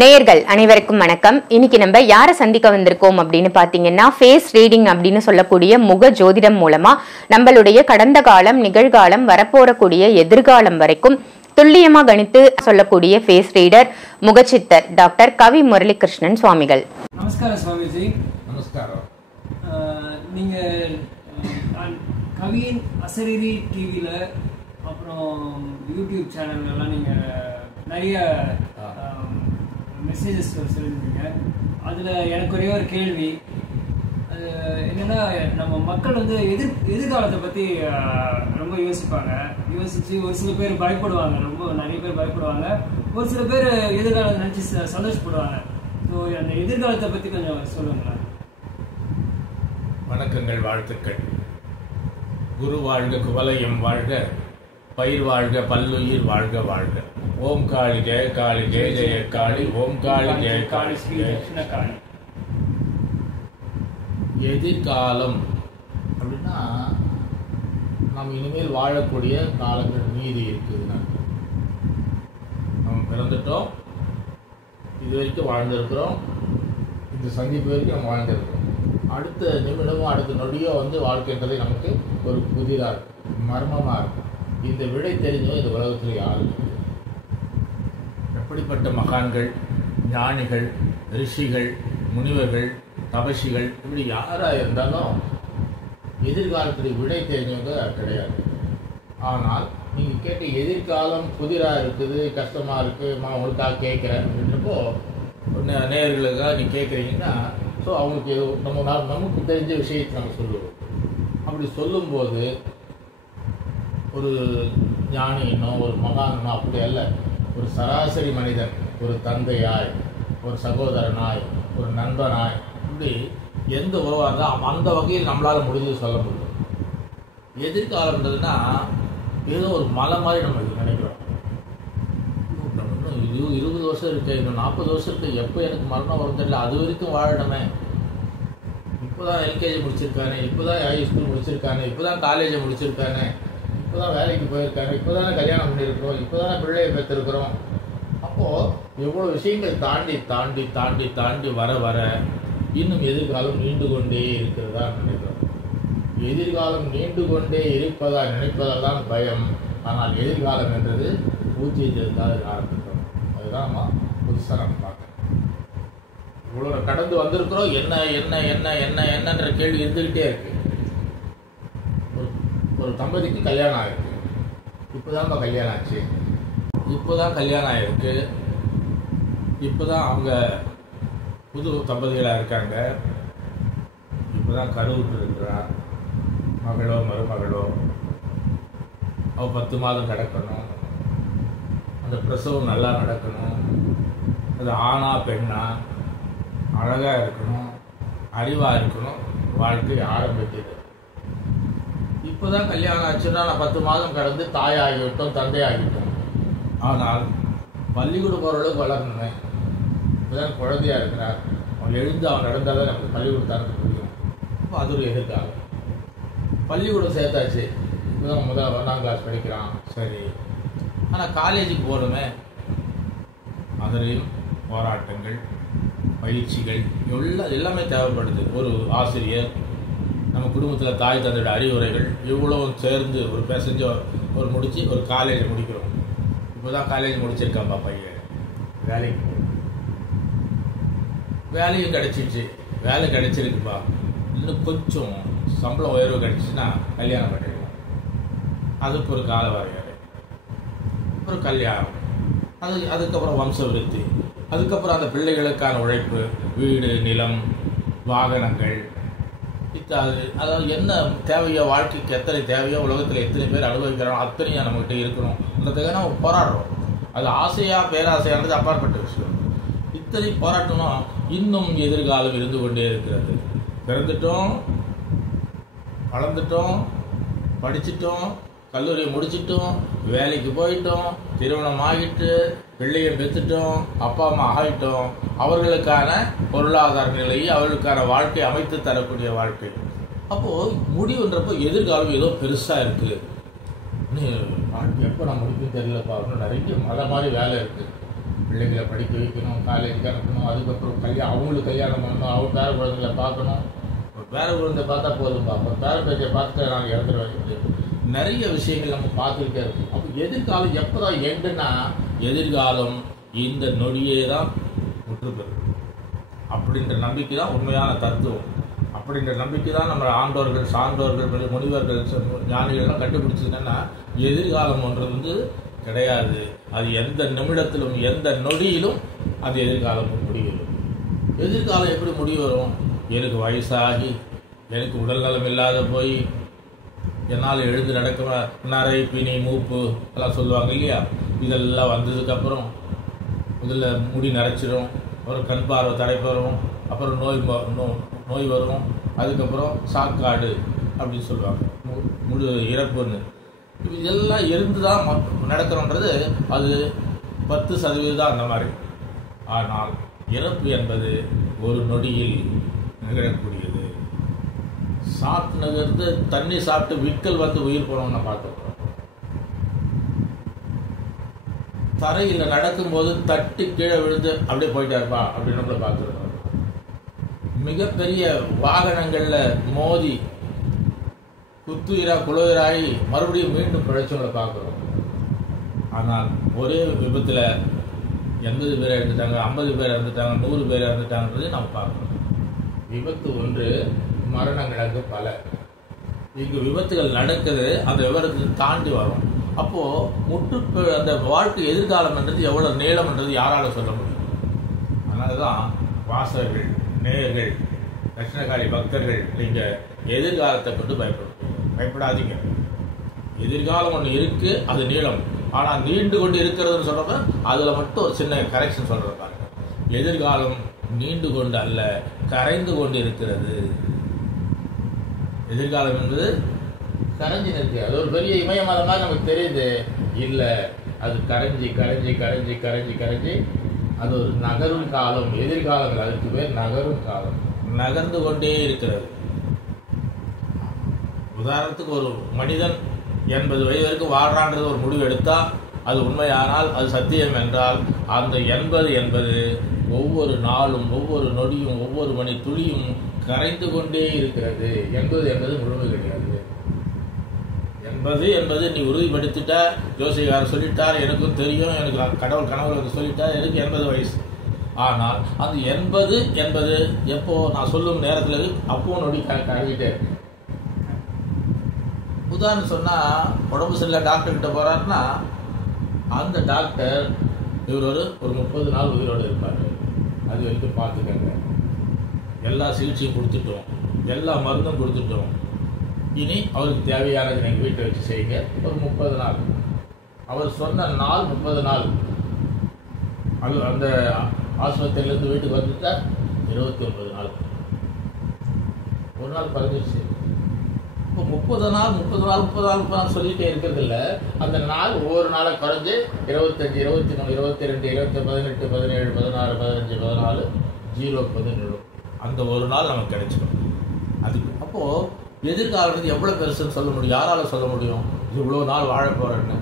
நேயர்கள் அனைவருக்கும் வணக்கம். இன்னைக்கு நம்ம யாரை சந்திக்க வந்திருக்கோம் அப்படின்னு பாத்தீங்கன்னா, ஃபேஸ் ரீடிங் அப்படின்னு சொல்லக்கூடிய முக ஜோதிடம் மூலமா நம்மளுடைய கடந்த காலம், நிகழ்காலம், வரப்போறக்கூடிய எதிர்காலம் வரைக்கும் துல்லியமா கணித்து சொல்லக்கூடிய ஃபேஸ் ரீடர், முகச்சித்தர் டாக்டர் கவி முரளிகிருஷ்ணன் சுவாமிகள். நமஸ்காரம் சுவாமிஜி. நமஸ்காரம். நீங்க கவியின் அசரீரி டிவியில அப்புறம் யூடியூப் சேனல்லாம் நீங்க நிறைய மெசேஜஸ் சொல்லியிருந்தீங்க. அதில் எனக்கு ஒரே ஒரு கேள்வி, அது என்னென்னா, நம்ம மக்கள் வந்து எதிர்காலத்தை பற்றி ரொம்ப யோசித்து ஒரு சில பேர் பயப்படுவாங்க, ரொம்ப நிறைய பேர் பயப்படுவாங்க, ஒரு சில பேர் எதிர்காலத்தை நினச்சி சந்தோஷப்படுவாங்க. ஸோ அந்த எதிர்காலத்தை பற்றி கொஞ்சம் சொல்லுங்களேன். வணக்கங்கள், வாழ்த்துக்கள். குரு வாழ்க, குவலயம் வாழ்க, பயிர் வாழ்க, பல்லுயிர் வாழ்க வாழ்க. ஓம் காளி ஜெய காளி ஜெய ஜெய காளி. ஓம் காளி ஜெய காளி ஸ்ரீ தட்சிண காளி. எதிர்காலம் அப்படின்னா நம்ம இனிமேல் வாழக்கூடிய காலங்கள் மீதி இருக்குதுன்னா, நம்ம பிறந்துட்டோம், இது வரைக்கும் வாழ்ந்திருக்கிறோம், இந்த சந்திப்பு வரைக்கும் நம்ம வாழ்ந்திருக்கிறோம். அடுத்த நிமிடமோ அடுத்த நொடியோ வாழ்க்கைன்றது நமக்கு ஒரு புதிதாக இருக்கும், மர்மமாக இருக்கும். இந்த விடை தெரிஞ்சோ இந்த உலகத்தில் யாரும். எப்படிப்பட்ட மகான்கள், ஞானிகள், ரிஷிகள், முனிவர்கள், தபசிகள், இப்படி யாராக இருந்தாலும் எதிர்காலத்தில் விடை தெரிஞ்சவங்க கிடையாது. ஆனால் நீங்கள் கேட்ட எதிர்காலம் புதிராக இருக்குது, கஷ்டமாக இருக்குது, உங்களுக்காக கேட்குறேன் அப்படின்றப்போ நேயர்களுக்காக நீங்கள் கேட்குறீங்கன்னா, ஸோ அவங்களுக்கு நமக்கு தெரிஞ்ச விஷயத்தை நம்ம சொல்லுவோம். அப்படி சொல்லும்போது ஒரு ஞானினோ ஒரு மகானோ அப்படி அல்ல, ஒரு சராசரி மனிதன், ஒரு தந்தையாய், ஒரு சகோதரனாய், ஒரு நண்பனாய், இப்படி எந்த உறவாக இருந்தால் அந்த வகையில் நம்மளால் முடிஞ்சது சொல்ல முடியும். எதிர்காலம்ன்றதுன்னா ஏதோ ஒரு மலை மாதிரி நம்ம நினைக்கிறோம். இன்னும் 20 வருஷம் இருக்குது, இன்னும் 40 வருஷம் இருக்குது, எப்போ எனக்கு மரணம் வரும் தெரியல, அது வரைக்கும் வாழணுமே. இப்போ தான் எல்கேஜி முடிச்சிருக்கானே, இப்போ தான் ஹைஸ்கூல் முடிச்சிருக்கானே, இப்போ தான் காலேஜை முடிச்சிருக்கானே, இப்போ தான் வேலைக்கு போயிருக்காங்க, இப்போ தானே கல்யாணம் பண்ணியிருக்கிறோம், இப்போ தானே பிள்ளையை பெற்றிருக்கிறோம். அப்போது எவ்வளோ விஷயங்கள் தாண்டி தாண்டி தாண்டி தாண்டி வர வர இன்னும் எதிர்காலம் நீண்டு கொண்டே இருக்கிறதா நினைக்கிறோம். எதிர்காலம் நீண்டு கொண்டே இருப்பதா நினைப்பதால் தான் பயம். ஆனால் எதிர்காலம் என்றது பூஜ்ஜியத்திலிருந்தால் ஆரம்பிக்கிறோம். அதுதான் நம்ம புதுசாக நம்ம பார்க்கணும். இவ்வளோ கடந்து வந்திருக்கிறோம், என்ன என்ன என்ன என்ன என்னன்ற கேள்வி இருந்துக்கிட்டே இருக்கு. ஒரு தம்பதிக்கு கல்யாணம் ஆகிருக்கு, இப்போதான்ப்பா கல்யாணம் ஆச்சு, இப்போதான் கல்யாணம் ஆகிருக்கு, இப்போதான் அவங்க புது தம்பதிகளாக இருக்காங்க, இப்போதான் கருவுற்று இருக்கிறார், மகளோ மருமகளோ, அவள் 10 மாதம் கிடக்கணும், அந்த பிரசவம் நல்லா நடக்கணும், அது ஆணா பெண்ணா, அழகாக இருக்கணும், அறிவாக இருக்கணும், வாழ்க்கை ஆரம்பிக்குது. இப்போ தான் கல்யாணம் ஆச்சுன்னா நான் 10 மாதம் கடந்து தாயாகிவிட்டோம், தந்தையாகிவிட்டோம். ஆனால் பள்ளிக்கூடம் போகிறவளுக்கு வளரணுமே. இப்போதான் குழந்தையாக இருக்கிறார், அவன் எழுந்து அவன் நடந்தால் தான் நமக்கு பள்ளிக்கூடத்தானது முடியும். இப்போ அது ஒரு எதிர்காலம். பள்ளிக்கூடம் சேர்த்தாச்சு, இப்போதான் 1ஆம் கிளாஸ் படிக்கிறான், சரி. ஆனால் காலேஜுக்கு போகணுமே, அதிலையும் போராட்டங்கள், பயிற்சிகள் எல்லாமே தேவைப்படுது. ஒரு ஆசிரியர், நம்ம குடும்பத்தில் தாய் தந்தையோட அறிவுரைகள், இவ்வளவும் சேர்ந்து ஒரு பேசஞ்சர் ஒரு முடித்து ஒரு காலேஜை முடிக்கிறோம். இப்போ தான் காலேஜ் முடிச்சிருக்காப்பா பையன், வேலைக்கு போகணும், வேலையும் கிடச்சிச்சு, வேலை கிடச்சிருக்குப்பா, இன்னும் கொஞ்சம் சம்பளம் உயர்வு கிடச்சிச்சின்னா கல்யாணம் பண்ணிடுவோம். அதுக்கு ஒரு கால வரையறை, ஒரு கல்யாணம், அதுக்கப்புறம் வம்ச விருத்தி, அதுக்கப்புறம் அந்த பிள்ளைகளுக்கான உழைப்பு, வீடு, நிலம், வாகனங்கள், அதாவது என்ன தேவையோ, வாழ்க்கைக்கு எத்தனை தேவையோ, உலகத்தில் எத்தனை பேர் அனுபவிக்கிறோம் அத்தனையும் நம்மகிட்ட இருக்கணும். அதுக்காக நம்ம போராடுறோம். அது ஆசையாக பேராசையானது அப்பாற்பட்ட விஷயம். இத்தனை போராட்டமும் இன்னும் எதிர்காலம் இருந்து கொண்டே இருக்கிறது. பிறந்துட்டோம், வளர்ந்துட்டோம், படிச்சிட்டோம், கல்லூரியை முடிச்சிட்டோம், வேலைக்கு போயிட்டோம், திருமணம் ஆகிட்டு, பிள்ளையை பெற்றுட்டோம், அப்பா அம்மா ஆகிட்டோம். அவர்களுக்கான பொருளாதார நிலையை, அவர்களுக்கான வாழ்க்கை அமைத்து தரக்கூடிய வாழ்க்கை. அப்போது முடிவுன்றப்போ எதிர்காலம் ஏதோ பெருசாக இருக்குது. வாழ்க்கை எப்போ நான் முடிக்குன்னு தெரியலப்பா, இன்னும் நிறைய மலை மாதிரி வேலை இருக்குது, பிள்ளைங்களை படிக்க வைக்கணும், காலேஜுக்கு அனுப்பணும், அதுக்கப்புறம் அவங்களுக்கு கல்யாணம் பண்ணணும், அவங்க பேர குழந்தைங்களை பார்க்கணும். ஒரு பேர குழந்தை பார்த்தா போதும்பா, ஒரு பேர பேச்சை பார்த்துட்டு நாங்கள் இறந்துருவேன். நிறைய விஷயங்கள் நம்ம பார்த்துக்கிட்டே இருக்கோம். அப்போ எதிர்காலம் எப்போ தான் எண்டுன்னா, எதிர்காலம் இந்த நொடியே தான் முற்றுப்பெறும் அப்படின்ற நம்பிக்கை தான் உண்மையான தத்துவம். அப்படின்ற நம்பிக்கை தான் நம்ம ஆண்டோர்கள், சான்றோர்கள், முனிவர்கள், ஞானிகள்லாம் கண்டுபிடிச்சதுன்னா எதிர்காலம் ஒன்று கிடையாது. அது எந்த நிமிடத்திலும் எந்த நொடியிலும் அது எதிர்காலம் முடிவரும். எதிர்காலம் எப்படி முடிவரும்? எனக்கு வயசாகி எனக்கு உடல் நலம் இல்லாத போய் என்னால் எழுந்து நடக்க நரை பிணி மூப்பு எல்லாம் சொல்லுவாங்க இல்லையா, இதெல்லாம் வந்ததுக்கப்புறம் முதல்ல முடி நரைச்சிடும், அப்புறம் கண் பார்வை தடைப்படும், அப்புறம் நோய் வரும், அதுக்கப்புறம் சாக்காடு அப்படின்னு சொல்லுவாங்க, முழு இறப்புன்னு. இதெல்லாம் இருந்து தான் நடக்கிறோன்றது அது 10% தான் அந்த மாதிரி. ஆனால் இறப்பு என்பது ஒரு நொடியில் நிகழக்கூடியது. சாப்பிட்டு நகர்ந்து தண்ணி சாப்பிட்டு விக்கல் வந்து உயிர் போனோம்னு பார்த்துருக்கோம். தரையில் நடக்கும்போது தட்டி கீழே விழுந்து அப்படியே போயிட்டா இருப்பா அப்படின்னு நம்மள பார்த்துருக்கோம். மிகப்பெரிய வாகனங்கள்ல மோதி குத்துயிராகி மறுபடியும் மீண்டும் பிழைச்சவங்களை பார்க்குறோம். ஆனால் ஒரே விபத்தில் 80 பேர் இறந்துட்டாங்க, 50 பேர் இறந்துட்டாங்க, 100 பேர் இறந்துட்டாங்கன்றதை நம்ம பார்க்கணும். விபத்து ஒன்று, மரணங்களுக்கு பல. இங்கு விபத்துகள் நடக்குது, அந்த விவரத்தை தாண்டி வரும். அப்போது அந்த வாழ்க்கை எதிர்காலம் என்றது எவ்வளோ நீளம்ன்றது யாரால் சொல்ல முடியும்? அதனால தான் வாசகர்கள், நேயர்கள், தட்சிணகாளி பக்தர்கள் நீங்கள் எதிர்காலத்தை கொண்டு பயப்படாதீங்க. எதிர்காலம் ஒன்று இருக்கு, அது நீளம். ஆனால் நீண்டு கொண்டு இருக்கிறதுன்னு சொல்றப்ப அதில் மட்டும் ஒரு சின்ன கரெக்ஷன் சொல்றது பாருங்க. எதிர்காலம் நீண்டு கொண்டு அல்ல, கரைந்து கொண்டு இருக்கிறது. எதிர்காலம் என்பது கரைஞ்சி நிற்கு. அது ஒரு பெரிய இமயமலை மாதிரி நமக்கு தெரியுது. இல்லை, அது கரைஞ்சி கரைஞ்சி கரைஞ்சி கரைஞ்சி கரைஞ்சி அது ஒரு நகரும் காலம். எதிர்காலம் அதுக்கு பேர் நகரும் காலம். நகர்ந்து கொண்டே இருக்கிறது. உதாரணத்துக்கு ஒரு மனிதன் 80 வயது வரைக்கும் வாழ்றான்றது ஒரு முடிவு எடுத்தால் அது உண்மையானால், அது சத்தியம் என்றால், அந்த 80 என்பது ஒவ்வொரு நாளும், ஒவ்வொரு நொடியும், ஒவ்வொரு மணி துளியும் கரைந்து கொண்டே இருக்கிறது. 80 என்பது முழுமை கிடையாது. 80 என்பது நீ உறுதிப்படுத்திட்ட, ஜோசிகார் சொல்லிட்டார், எனக்கும் தெரியும், எனக்கு கடவுள் கனவுகளுக்கு சொல்லிட்டார், எனக்கு 80 வயசு. ஆனால் அந்த 80 என்பது எப்போ நான் சொல்லும் நேரத்தில் அப்போ நொடி கரைஞ்சிட்டே இருக்கு. உதாரணம் சொன்னால், உடம்பு சரியில்லை டாக்டர்கிட்ட போகிறாருன்னா அந்த டாக்டர் இவர் ஒரு 30 நாள் உயிரோடு இருப்பார். அது வரைக்கும் பார்த்துக்கங்க. எல்லா சிகிச்சையும் கொடுத்துட்டோம், எல்லா மருந்தும் கொடுத்துட்டோம். இனி அவருக்கு தேவையானது நீங்கள் வீட்டை வச்சு செய்யுங்க. ஒரு 30 நாள். அவர் சொன்ன நாள் 30 நாள். அது அந்த ஆஸ்பத்திரியிலேருந்து வீட்டுக்கு வந்துட்டா 29 நாள். ஒரு நாள் குறைஞ்சிருச்சு. இப்போ 30 நாள் சொல்லிகிட்டே இருக்கிறது இல்லை. அந்த நாள் ஒவ்வொரு நாளை குறைஞ்சி 25, 23, 22, 20, 18, 17, 16, 15, 14, 0, 17 அந்த ஒரு நாள் நமக்கு கிடைச்சிடும். அதுக்கு அப்போது எதிர்காலம் எவ்வளோ பெருசுன்னு சொல்ல முடியும்? யாரால் சொல்ல முடியும் இவ்வளோ நாள் வாழ போகிறேன்னு?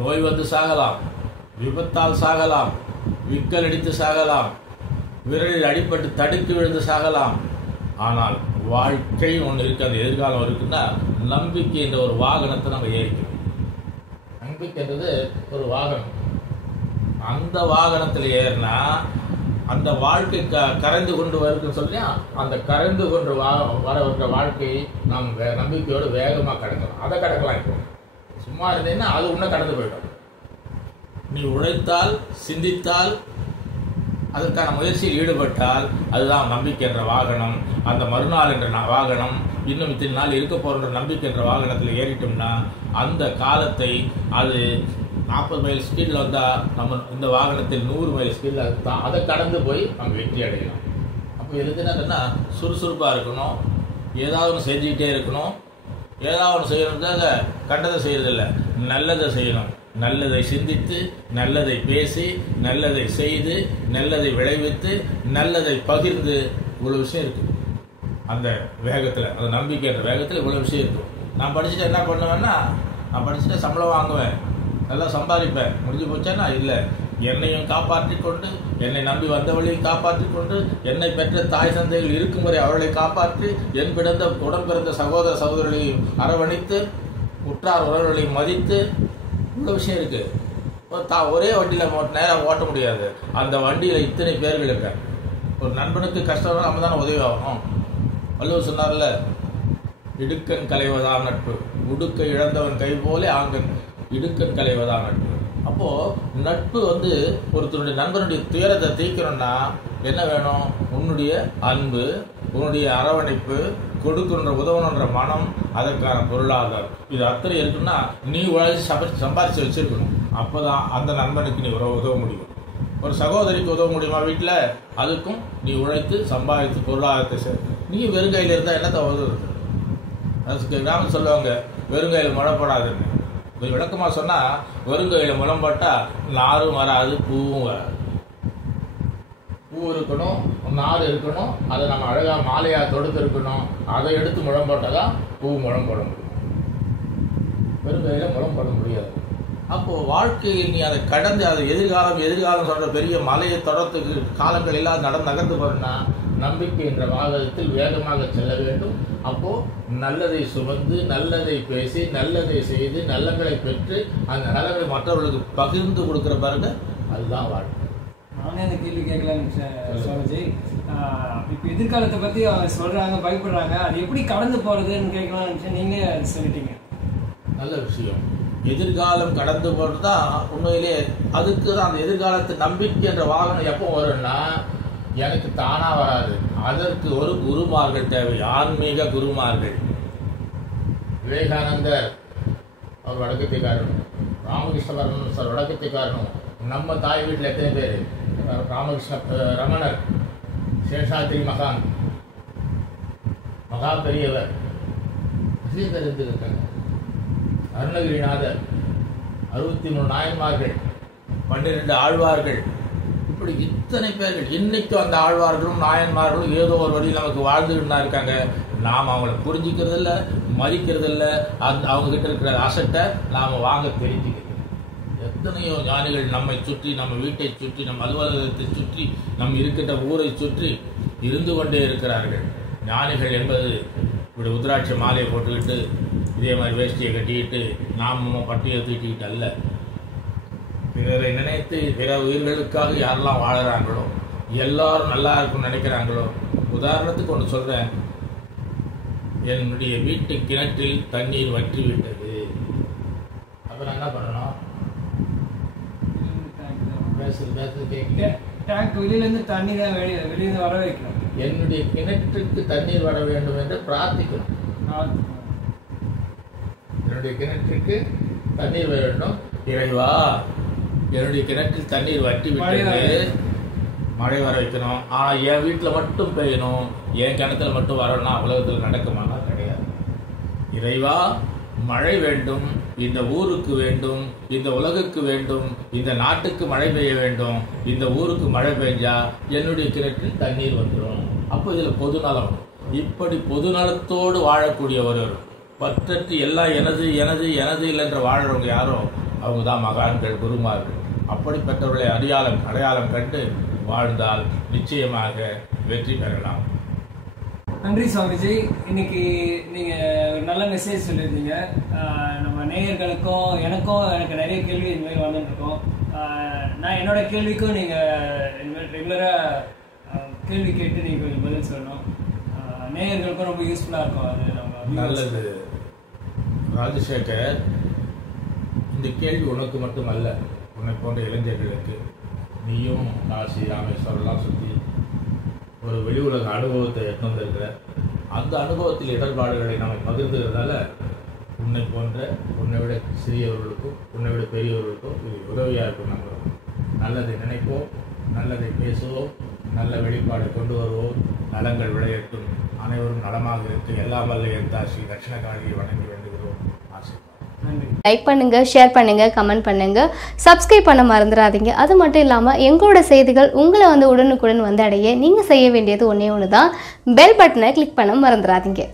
நோய் வந்து சாகலாம், விபத்தால் சாகலாம், விக்கல் அடித்து சாகலாம், விரலில் அடிபட்டு தடுக்கி விழுந்து சாகலாம். ஆனால் வாழ்க்கை ஒன்று இருக்கு, அந்த எதிர்காலம் இருக்குன்னா நம்பிக்கை என்ற ஒரு வாகனத்தை நம்ம ஏறிக்கணும். நம்பிக்கைன்றது ஒரு வாகனம். அந்த வாகனத்தில் ஏறினா அந்த வாழ்க்கை கரைந்து கொண்டு வருதுன்னு சொல்லியா, அந்த கரைந்து கொண்டு வர வாழ்க்கையை நாம் நம்பிக்கையோடு வேகமாக கடக்கலாம். அதை கடக்கலாம். இப்போ சும்மா இருந்தீங்கன்னா அது உன்ன கடந்து போயிடும். நீ உழைத்தால், சிந்தித்தால், அதற்கான முயற்சியில் ஈடுபட்டால் அதுதான் நம்பிக்கை என்ற வாகனம். அந்த மறுநாள் என்ற வாகனம், இன்னும் இத்தனை நாள் இருக்க போகிற நம்பிக்கை என்ற வாகனத்தில் ஏறிட்டோம்னா அந்த காலத்தை அது 40 மைல் ஸ்பீடில் வந்தால் நம்ம இந்த வாகனத்தில் 100 மைல் ஸ்பீடில் தான் அதை கடந்து போய் நம்ம வெற்றி அடையலாம். அப்போ எதுக்குன்னா சுறுசுறுப்பாக இருக்கணும், ஏதாவது ஒன்று செஞ்சுக்கிட்டே இருக்கணும். ஏதாவது ஒன்று செய்யணுன்றத கண்டதை செய்யறதில்லை, நல்லதை செய்யணும். நல்லதை சிந்தித்து, நல்லதை பேசி, நல்லதை செய்து, நல்லதை விளைவித்து, நல்லதை பகிர்ந்து, இவ்வளோ விஷயம் இருக்குது அந்த வேகத்தில். அந்த நம்பிக்கை அந்த வேகத்தில் இவ்வளோ விஷயம் இருக்கும். நான் படிச்சுட்டு என்ன பண்ணுவேன்னா, நான் படிச்சுட்டு சம்பளம் வாங்குவேன், நல்லா சம்பாதிப்பேன், முடிஞ்சு போச்சேன்னா இல்லை, என்னையும் காப்பாற்றி கொண்டு, என்னை நம்பி வந்தவளையும் காப்பாற்றி கொண்டு, என்னை பெற்ற தாய் தந்தைகள் இருக்கும் வரை அவர்களை காப்பாற்றி, என் பிறந்த உடன் பிறந்த சகோதர சகோதரர்களையும் அரவணைத்து, உற்றார் உறவுகளையும் மதித்து, இவ்வளோ விஷயம் இருக்கு. ஒரே வண்டியில் நேரம் ஓட்ட முடியாது. அந்த வண்டியில் இத்தனை பேர்கள் இருக்காங்க. ஒரு நண்பனுக்கு கஷ்டம் நம்ம தானே உதவி ஆகணும். வள்ளுவர் சொன்னார்ல, இடுக்கன் களைவதான் நட்பு, உடுக்க இழந்தவன் கை போலே ஆங்கன் இடுக்கன் களைவதான் நட்பு. அப்போ நட்பு ஒருத்தருடைய நண்பனுடைய துயரத்தை தீர்க்கணும்னா என்ன வேணும்? உன்னுடைய அன்பு, உன்னுடைய அரவணைப்பு, கொடுக்கணுன்ற உதவணுன்ற மனம், அதற்கான பொருளாதாரம், இது அத்தனை இருக்குன்னா நீ உழைச்சி சம்பாதிச்சு வச்சிருக்கணும். அப்போதான் அந்த நண்பனுக்கு நீ உதவ முடியும். ஒரு சகோதரிக்கு உதவ முடியுமா வீட்டில்? அதுக்கும் நீ உழைத்து சம்பாதித்து பொருளாதாரத்தை நீ வெறுங்கையில் இருந்தால் என்னத்தை உதவுறது? அதுக்கு கிராமம் சொல்லுவாங்க, வெறுங்கையில் முளைப்படாதுன்னு. விளக்கமாக சொன்னால், வெறுங்கையில் முளம் போட்டால் நாரும் வராது, பூவும் வராது. பூ இருக்கணும், நார் இருக்கணும், அதை நம்ம அழகாக மாலையாக தொடுத்து இருக்கணும். அதை எடுத்து முளம் போட்டால் தான் பூ முளம் போட முடியும். வெறுங்கையில் முளம் போட முடியாது. அப்போது வாழ்க்கையில் நீ அதை கடந்து, அது எதிர்காலம் சொல்கிற பெரிய மலையை தொடர்த்துக்கு காலங்கள் இல்லாத நகர்ந்து போறேன்னா, நம்பிக்கை என்ற வாகனத்தில் வேகமாக செல்ல வேண்டும். அப்போ நல்லதை சுமந்து, நல்லதை பேசி, நல்லதை செய்து, நல்லங்களை பெற்று, அந்த நலங்களை மற்றவர்களுக்கு பகிர்ந்து கொடுக்குற பாருங்க, அதுதான் வாழ்க்கை. நானே அந்த கேள்வி கேட்கலான்னு சுவாமிஜி. இப்போ எதிர்காலத்தை பற்றி சொல்றாங்க, பயப்படுறாங்க, அது எப்படி கடந்து போறதுன்னு கேட்கலாம்னு நீங்க சொல்லிட்டீங்க. நல்ல விஷயம். எதிர்காலம் கடந்து போறது தான் உண்மையிலே. அதுக்கு தான் அந்த எதிர்காலத்து நம்பிக்கை என்ற வாகனம் எப்போ வரும்னா, எனக்கு தானா வராது. அதற்கு ஒரு குருமார்கள் தேவை, ஆன்மீக குருமார்கள். விவேகானந்தர் அவர் வடக்கத்தைக்காரனும், ராமகிருஷ்ண பரமஹம்சர் சார் வடக்கத்தைக்காரனும். நம்ம தாய் வீட்டில் எத்தனை பேர்? ராமகிருஷ்ண ரமணர், சேஷாத்ரி மகான், மகா பெரியவர், நிறைய பேர் இருந்திருக்காங்க. அருணகிரிநாதர், 63 நாயன்மார்கள், 12 ஆழ்வார்கள், இப்படி இத்தனை பேர்கள். இன்னைக்கும் அந்த ஆழ்வார்களும் நாயன்மார்களும் ஏதோ ஒரு வழியில் நமக்கு வாழ்ந்துகிட்டு தான் இருக்காங்க. நாம் அவங்கள புரிஞ்சிக்கிறது இல்லை, மதிக்கிறது இல்லை. அவங்க கிட்ட இருக்கிற அசட்டை நாம் வாங்க தெரிஞ்சுக்கிறது. எத்தனையோ ஞானிகள் நம்மை சுற்றி, நம்ம வீட்டை சுற்றி, நம்ம அலுவலகத்தை சுற்றி, நம்ம இருக்கின்ற ஊரை சுற்றி இருந்து கொண்டே இருக்கிறார்கள். ஞானிகள் என்பது இப்படி உத்ராட்ச மாலையை போட்டுக்கிட்டு, இதே மாதிரி வேஷ்டியை கட்டிக்கிட்டு, நாமும் பட்டியை தூக்கிக்கிட்டு அல்ல. பிறரை நினைத்து பிற உயிர்களுக்காக யாரெல்லாம் வாழறாங்களோ, எல்லாரும் நல்லா இருக்கும்னு நினைக்கிறாங்களோ. உதாரணத்துக்கு ஒன்று சொல்றேன். என்னுடைய வீட்டு கிணற்றில் தண்ணீர் வற்றி விட்டது. அப்ப நான் என்ன பண்ணணும்? வெளியிலிருந்து தண்ணீர் வெளியில வர வைக்கணும். என்னுடைய கிணற்றுக்கு தண்ணீர் வர வேண்டும் என்று பிரார்த்திக்கணும். என்னுடைய கிணற்றுக்கு தண்ணீர் வர வேண்டும். இறைவா, என்னுடைய கிணற்றில் தண்ணீர் வற்றி விட்டது, மழை வர வைக்கணும். ஆனால் என் வீட்டில் மட்டும் பெய்யணும், என் கிணத்துல மட்டும் வரணும்னா உலகத்தில் நடக்குமானா? கிடையாது. இறைவா, மழை வேண்டும், இந்த ஊருக்கு வேண்டும், இந்த உலகுக்கு வேண்டும், இந்த நாட்டுக்கு மழை பெய்ய வேண்டும். இந்த ஊருக்கு மழை பெஞ்சா என்னுடைய கிணற்றில் தண்ணீர் வந்துடும். அப்போ இதில் பொதுநலம். இப்படி பொதுநலத்தோடு வாழக்கூடிய ஒருவர், பற்றற்று எல்லாம் எனது எனது எனது இல்லைன்ற வாழ்றவங்க யாரோ அவங்க தான் மகான்கள், குருமார்கள். அப்படிப்பட்டவர்களை அடையாளம் கண்டு வாழ்ந்தால் நிச்சயமாக வெற்றி பெறலாம். நன்றி சுவாமிஜி. இன்னைக்கு நீங்க ஒரு நல்ல மெசேஜ் சொல்லியிருந்தீங்க. நம்ம நேயர்களுக்கும் எனக்கு நிறைய கேள்வி இந்த மாதிரி வந்துட்டு இருக்கோம். நான் என்னோட கேள்விக்கும் நீங்க ரெகுலரா கேள்வி கேட்டு நீங்க கொஞ்சம் பதில் சொல்லணும். நேயர்களுக்கும் ரொம்ப யூஸ்ஃபுல்லா இருக்கும். அது நம்ம நல்லது. ராஜசேகர், இந்த கேள்வி உனக்கு மட்டுமல்ல, உன்னை போன்ற இளைஞர்களுக்கு. நீயும் காசி ராமேஸ்வரம்லாம் சுற்றி ஒரு வெளி உலக அனுபவத்தை எடுத்து வந்திருக்கிற, அந்த அனுபவத்தில் இடர்பாடுகளை நம்ம பகிர்ந்துக்கிறதால உன்னை போன்ற, உன்னை விட சிறியவர்களுக்கும் உன்னை விட பெரியவர்களுக்கும் இது உதவியாக இருக்கும். நம்ம நல்லதை நினைப்போம், நல்லதை பேசுவோம், நல்ல வெளிப்பாடை கொண்டு வருவோம், நலங்கள் விளையட்டும், அனைவரும் நலமாக இருக்கு. எல்லாம் வல்ல என் தாசி தட்சிணகாரியை வணங்கி வேண்டுகிறோம். ஆசை. லைக் பண்ணுங்க, ஷேர் பண்ணுங்க, கமெண்ட் பண்ணுங்க, சப்ஸ்கிரைப் பண்ண மறந்துடாதீங்க. அது மட்டும் இல்லாமல் எங்களோட செய்திகள் உங்களை உடனுக்குடன் வந்து அடைய நீங்கள் செய்ய வேண்டியது ஒன்றே ஒன்று தான், பெல் பட்டனை கிளிக் பண்ண மறந்துடாதீங்க.